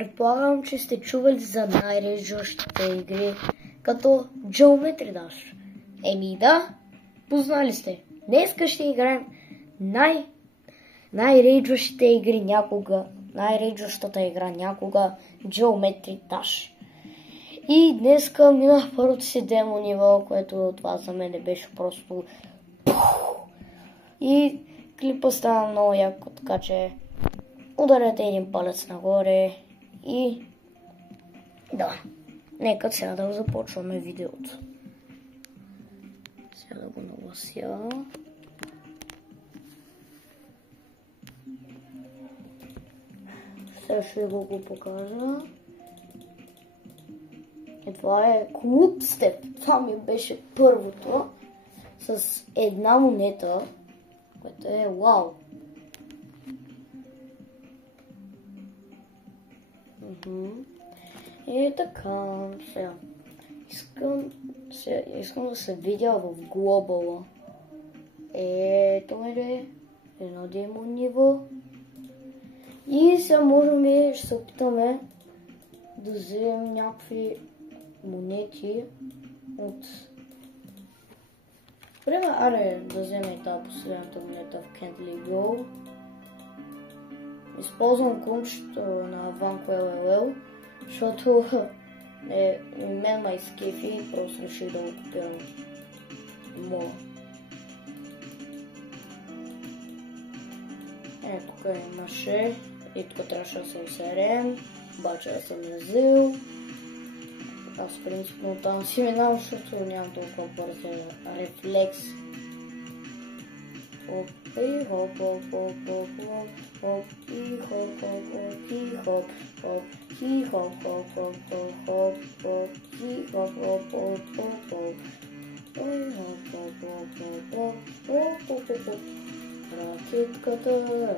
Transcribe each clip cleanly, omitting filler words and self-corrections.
Предполагам, че сте чували за най-рейджващите игри, като Geometry Dash. Еми да, познали сте. Днеска ще играем най-рейджващите игри някога, най-рейджващата игра някога, Geometry Dash. И днеска минах първото си демо ниво, което това за мен беше просто... И клипа стана много яко, така че ударете един палец нагоре и... Да, нека сега да започваме видеото. Сега да го наглася. Сега ще го покажа. И това е Club Step. Това ми беше първото с една монета, което е вау. И така, сега. Искам да се видя в глобала. Ето е едно демо ниво. И сега можем ще се опитаме да вземем някакви монети от... Пример, аре да вземем тази последната монета в Can't Let Go. Използвам клончето на Vanco LLL, защото мен ма изкефи и просто реших да го копирам. Мола. Тук имаше и тук трябваше да съм серен, обаче да съм взел. Аз принципно там си минавам, защото нямам толкова бързен рефлекс. Хоп и хоп, хоп, хоп, хоп, хоп, хоп и хоп, хоп, хоп и хоп, хоп и хоп, хоп, хоп, хоп, хоп, хоп и хоп, хоп, хоп, хоп, хоп. Ой, хоп, хоп, хоп, хоп, хоп, хоп, хоп, хоп.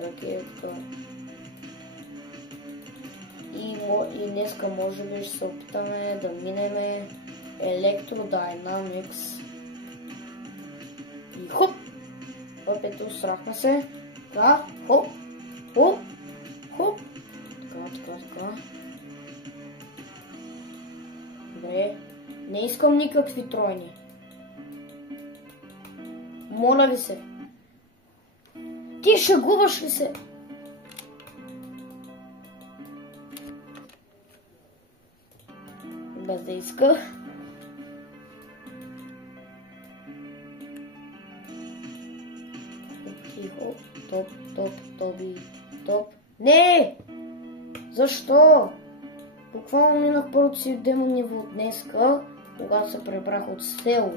Ракетка. И днеска може би ще се опитаме да минеме Electrodynamics. И хоп! Ето, срахме се. Така, хоп, хоп, хоп. Така. Добре. Не искам никакви тройни. Моля ви се. Ти шегуваш ли се? Без да иска. Тихо. Топ. Не! Защо? Буквално минах първото си демо ниво днеска, когато се пребрах от село.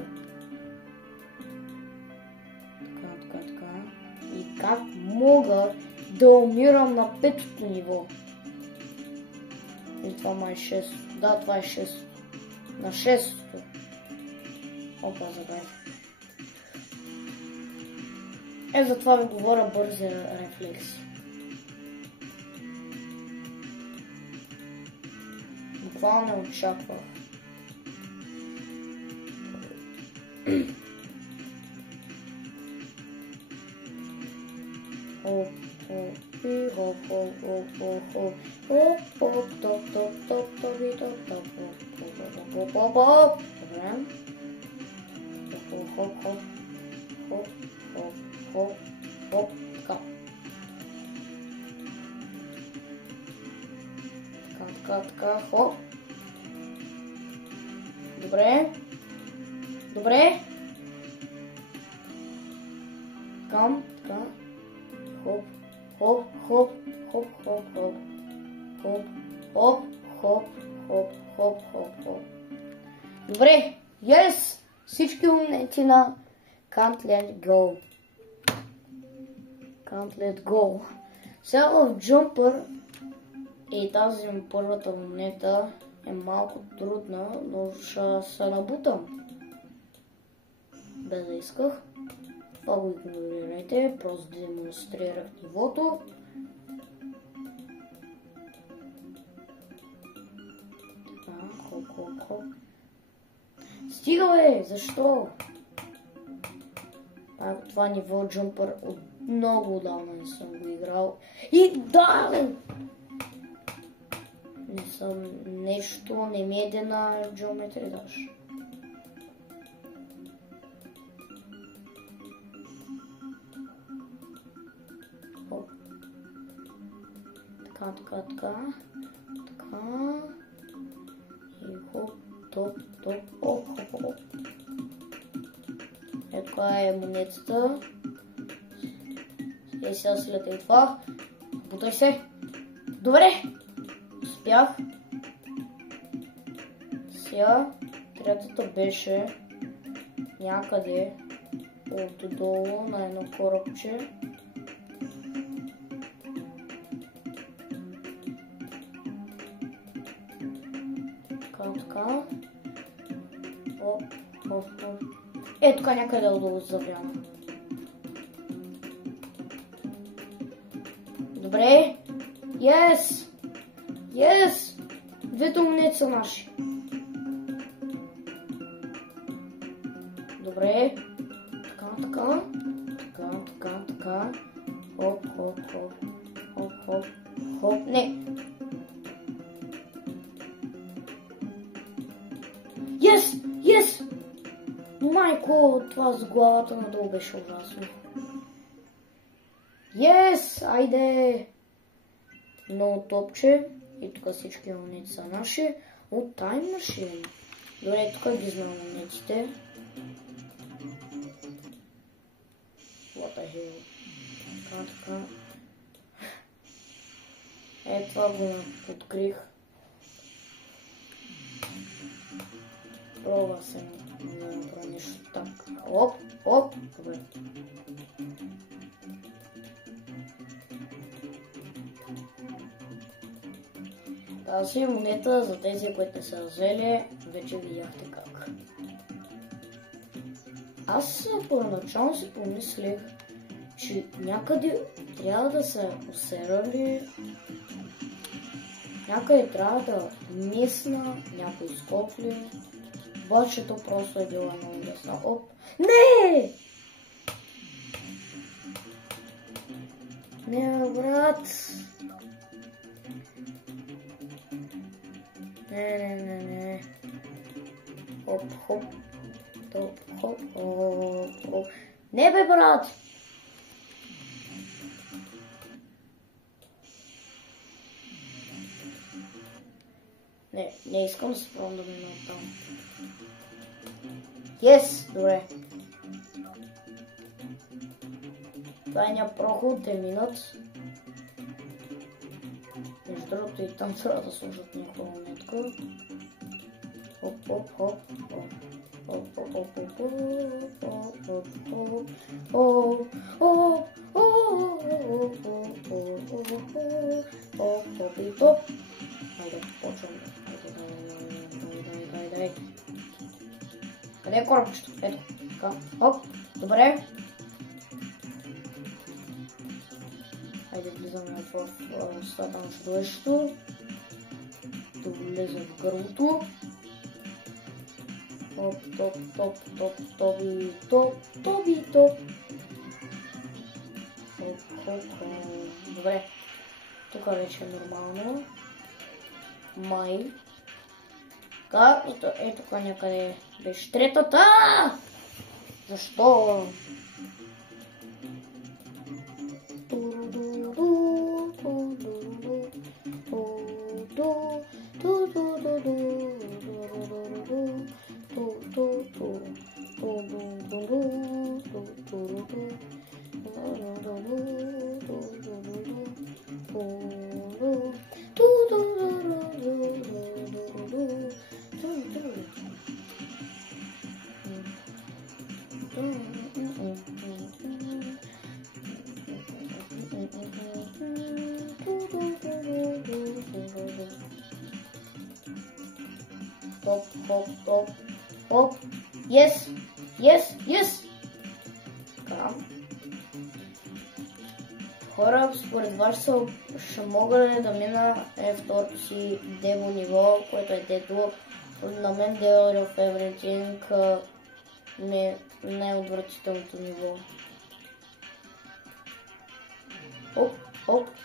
Така. И как мога да умирам на петото ниво? Или това май е 6. Да, това е 6. На 6-то. Опа, забравих. Затова ви говоря бързи рефлекс. Буквално не очаквах. Хоп, така, хоп. Добре. Така. Хоп. Добре, yes! Всички монети на Can't Let Go. Сега в Jumper и тази първата монета е малко трудна, но ще се набутам. Без да исках. Това го игнорирайте, просто демонстрирах нивото. Хоп. Стига бе, защо? Това ниво Jumper от много отдавна не съм го играл. И да! съм нещо, не ми еде на Geometry Dash. Оп. Така. И хоп, топ. Оп. Ето това е монетата. И сега след и това. Бутай се. Добре. Успях. Сега третата беше някъде отдолу на едно корабче. Така. Оп. Ето тук някъде отдолу завряна. Добре. Yes! Двете монети са наши. Добре. Така. Хоп. Не. Yes! Майко, това с главата надолу беше ужасно. Yes! Айде! Много топче. И тук всички монети са наши. От Time Machine. Добре, тук ги знам монетите. What the hell? Така. Това го открих. Пробва се да направя нещо така. Оп. Добре. Тази монета, за тези, които не са взели, вече видяхте как. Аз първоначално си помислих, че някъде трябва да са усерали, някъде трябва да мисна, някой скопли, обаче то просто е било много лесно. Оп! Не! Не, брат! Не. Хоп. Хоп. Не бе, брат! Не искам да се пробвам да мина оттам. Yes! Добре. Това е ня проход, минат. Между другото и там трябва да служат някаква монетка. Хоп. Хайде, почваме. Дай. Къде е корабчето? Ето. Така. Хоп. Добре. Хайде, влизаме в стата на чудовището. Да влезем в гърлото. Топ. Добре. Тук вече е нормално. Май. Така, ето тук някъде беше третата. Защо? Топ. Yes. Така. Хора, според вас ще мога ли да мина второто си демо ниво, което е дето на мен Daily of Everything не е отвратителното ниво.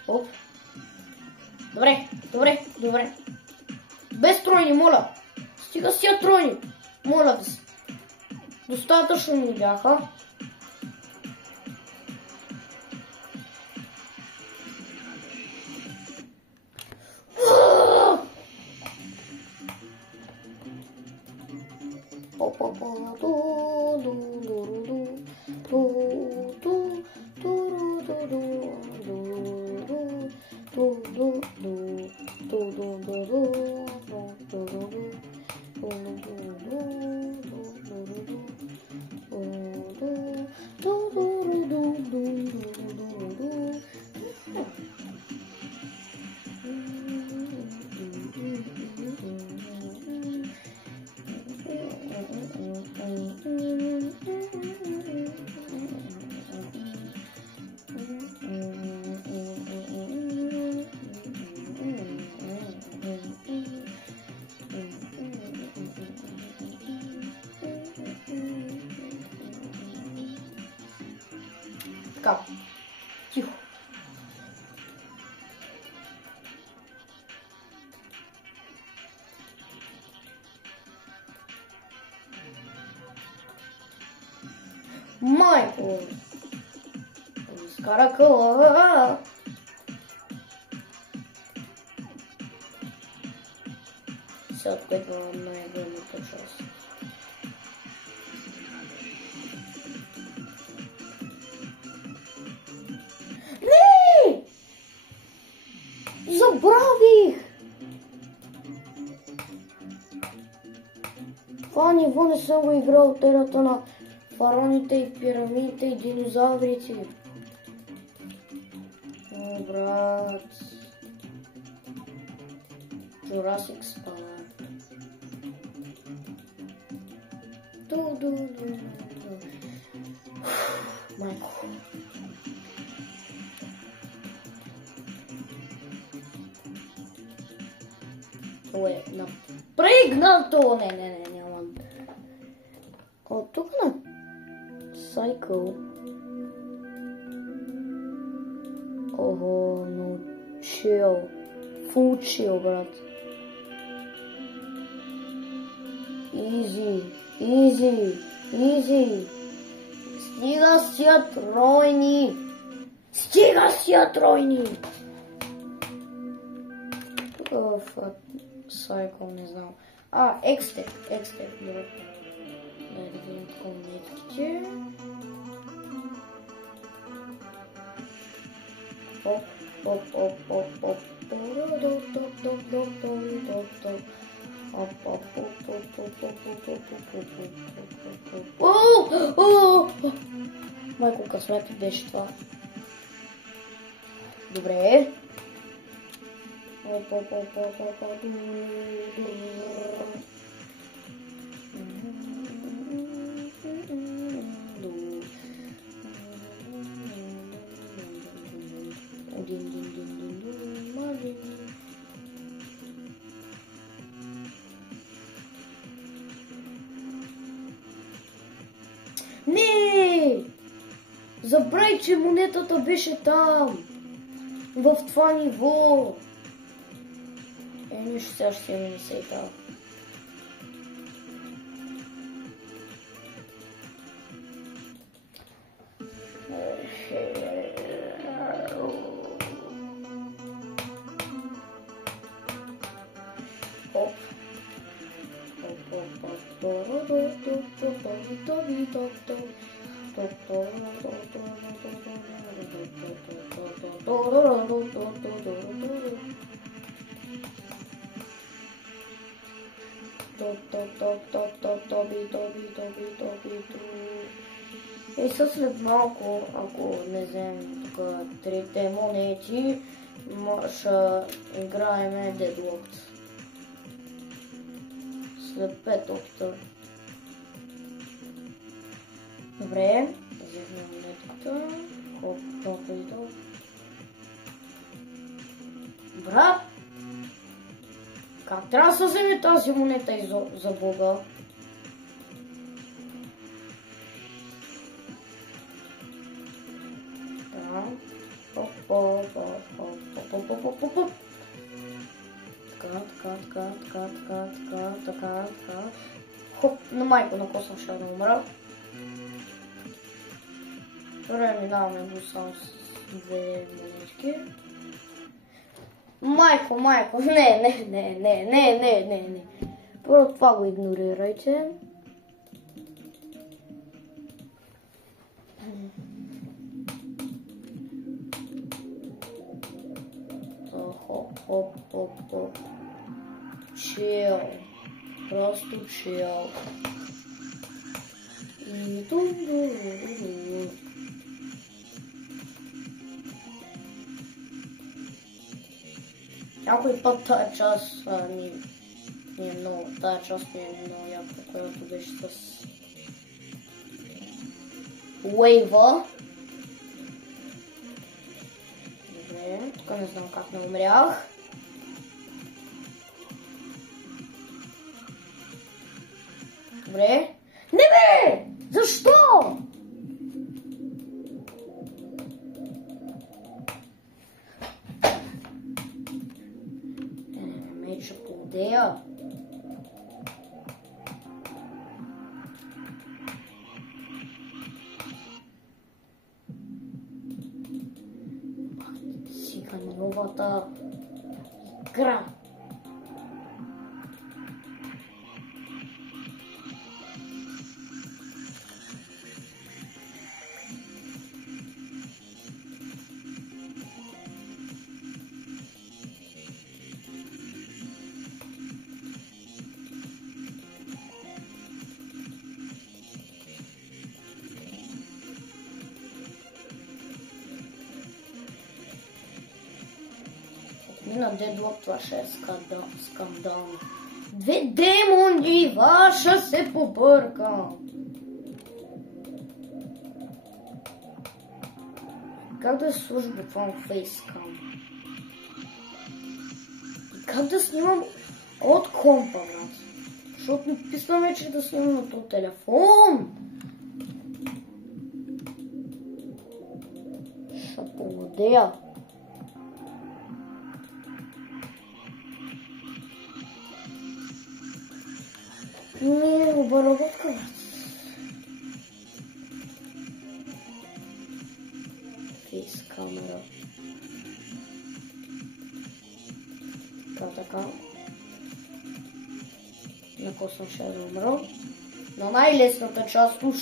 Оп. Добре. Без тройни, моля. Стига си я тройни. Моля ви се. Достатъчно ми бяха. Така, тихо. Майко! Изкара къла! Сега отпетвам най-голямата част. Не! Забравих! Това ниво не съм го играл от ерата на фараоните и пирамидите и динозаврите. О, брат. Jurassic Park. Майко. То е напрегнато. Не, нямам. От тук на Cycle. Ого, но chill. Full chill, брат. Easy. Стига си я тройни! Тук в Cycle не знам. X-Tech, добре. Дай да видим комнетките. Оп. Майко, късмет беше това. Добре. Не! Забравяй, че монетата беше там. В това ниво. Нищо сега ще не се и така. И след малко, ако не вземем тук трите монети, ще играем Deadlocked. След 5 опита. Добре, взехме монетката. Хоп. Брат! Как трябва да се вземе тази монета за Бога? Така. така. Хоп, на майко на косъм ще да умра. Добре, минаваме го само с 2 монетки. Майко, не. Първо това го игнорирайте. Хоп. Чил. Просто чил. И някой път тази част ми е много, яка, която беше с уейва. Добре, тук не знам как не умрях. Добре. Не бе! Защо? Меча по идея. Сега новата игра. На дедлок това ще е скандал. 2 демони, ваша се побърка. Как да сложи буквално фейскам? И как да снимам от компа, брат? Защото ми писваме, че да снимам на този телефон. Ще поводея. Не, обработка, брат. Фейс камера. Така. На косъм ще да умра. На най-лесната част уж.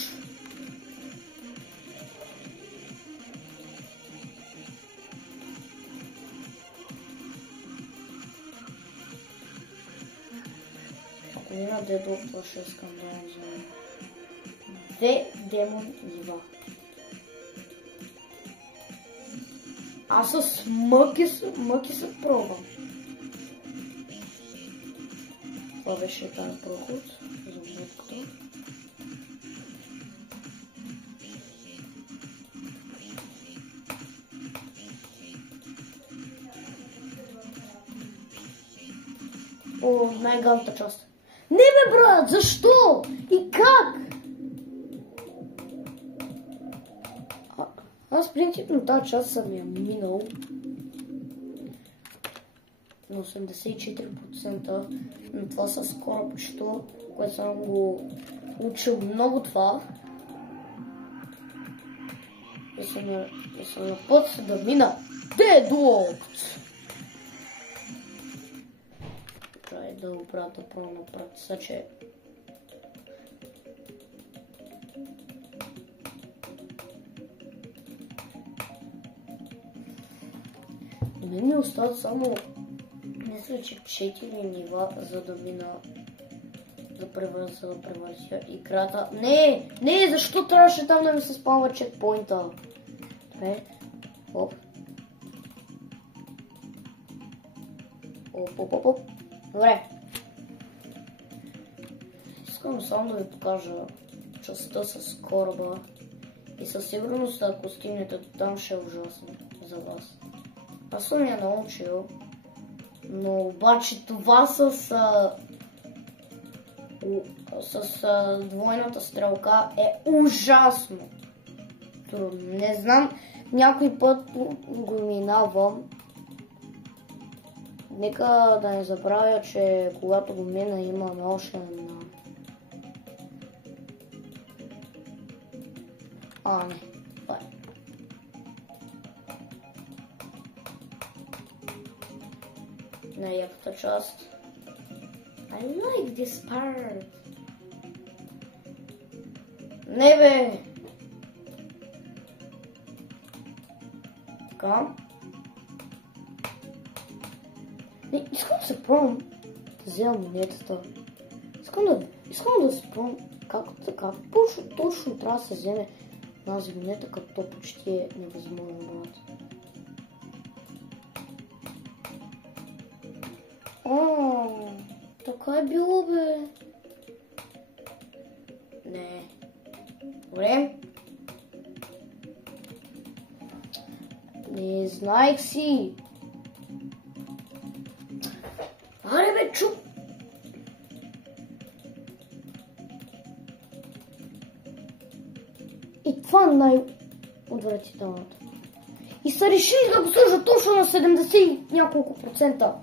Няма дедлок, това ще е скандал за 2 демон нива. Аз с мъки се пробвам. Това беше тази проход за обводката. О, най-галната част. Не бе, брат, защо? И как? Аз принципно тази част съм я минал на 84%, но това с корабчето, което съм го учил много това. И съм на път да мина дедлокт. Трябва да обрата по-напред, че не ми остават само, мисля, че 4 нива, за да мина, да превърся играта. Не, защо трябваше там да ми се спалва чекпоинта? Добре, оп. Оп. Добре. Искам само да ви покажа частта с кораба и със сигурност, ако стигнете до там, ще е ужасно за вас. Аз съм я научил, но обаче това с двойната стрелка е ужасно трудно. Не знам, някой път го минавам, Нека да не забравя, че когато го мина имаме още една. Не. Това е. Най-яката част. I like this part. Не бе! Така. Не, искам да се пробвам да взема монетата. Искам да се пробвам как точно трябва да се вземе тази монета, като то почти е невъзможно, брат. Така е било, бе. Не. Добре. Не знаех си. Аре, бе, чу. И това е най-отвратителното. И са решили да го сложат точно на 70 и няколко процента.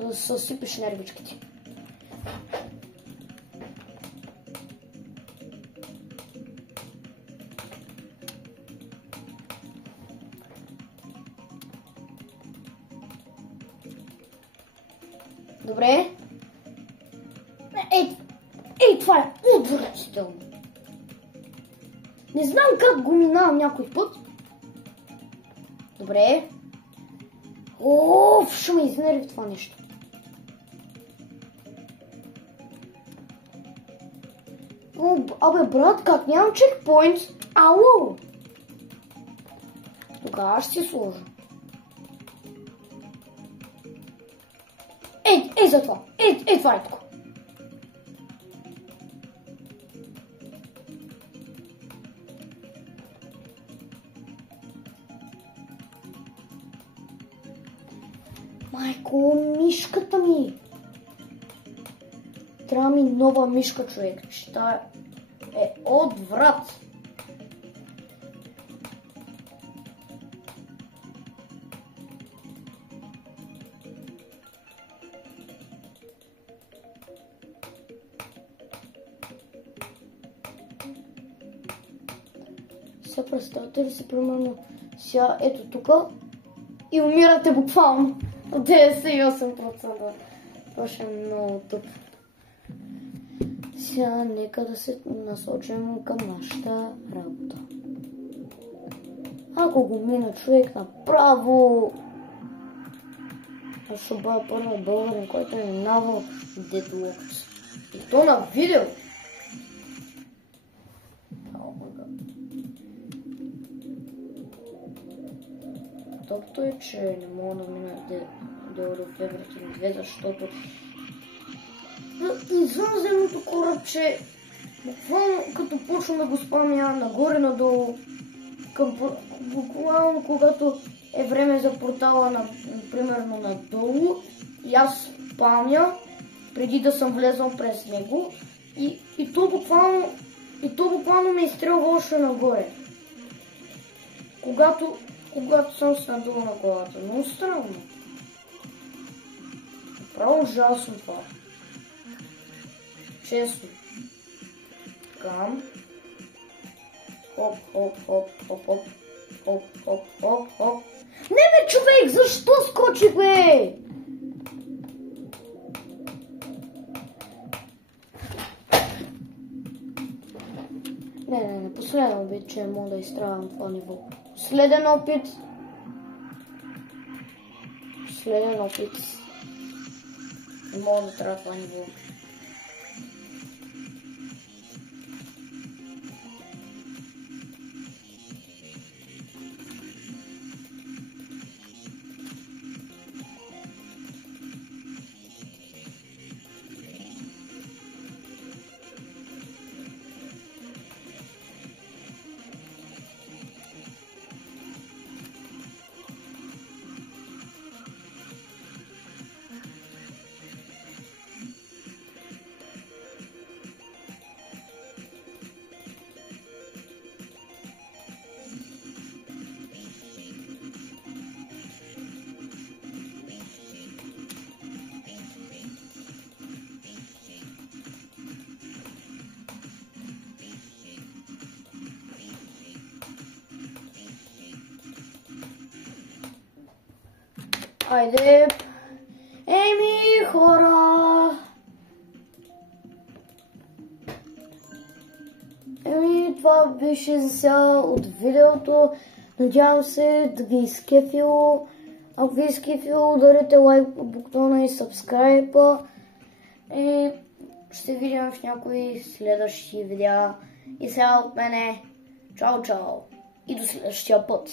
Да съсипеш нервичките. Добре. Ей, това е отвратително. Не знам как го минавам някой път. Добре. Ще ме изнерви това нещо. Абе, брат, как нямам чекпоинт? Ало! Тогава ще си сложа. Ей за това! Ей това е така! Майко, мишката ми! Трябва ми нова мишка, човек. Тя е отврат. Сега представете ли си, примерно, сега ето тук и умирате буквално от 98%. Това ще е много тъп. Сега нека да се насочим към нашата работа. Ако го мина човек направо, аз ще бъда първият българин, който е минавал Deadlocked. И то на видео. Топто е, че не мога да мина Dead of Everything 2, защото извънземното корабче, буквално като почвам да го спамя нагоре-надолу, буквално когато е време за портала, примерно надолу, и аз спамя, преди да съм влезъл през него, и то буквално ме изстрелва още нагоре. Когато съм се надолу на главата. Много странно. Направо ужасно това. Честно. Кам. Хоп, хоп, хоп, хоп, хоп, хоп, хоп, хоп, хоп. Не бе, човек, защо скочих, бе? Не, последен опит, че мога да изстравям това ниво. Последен опит. Не мога да трябва това ниво. Айде. Еми, хора. Еми, това беше за сега от видеото. Надявам се да ви е изкефило. Ако ви е изкефило, ударете лайк по бутона и subscribe. И ще видим в някои следващи видеа. И сега от мене. Чао, чао. И до следващия път.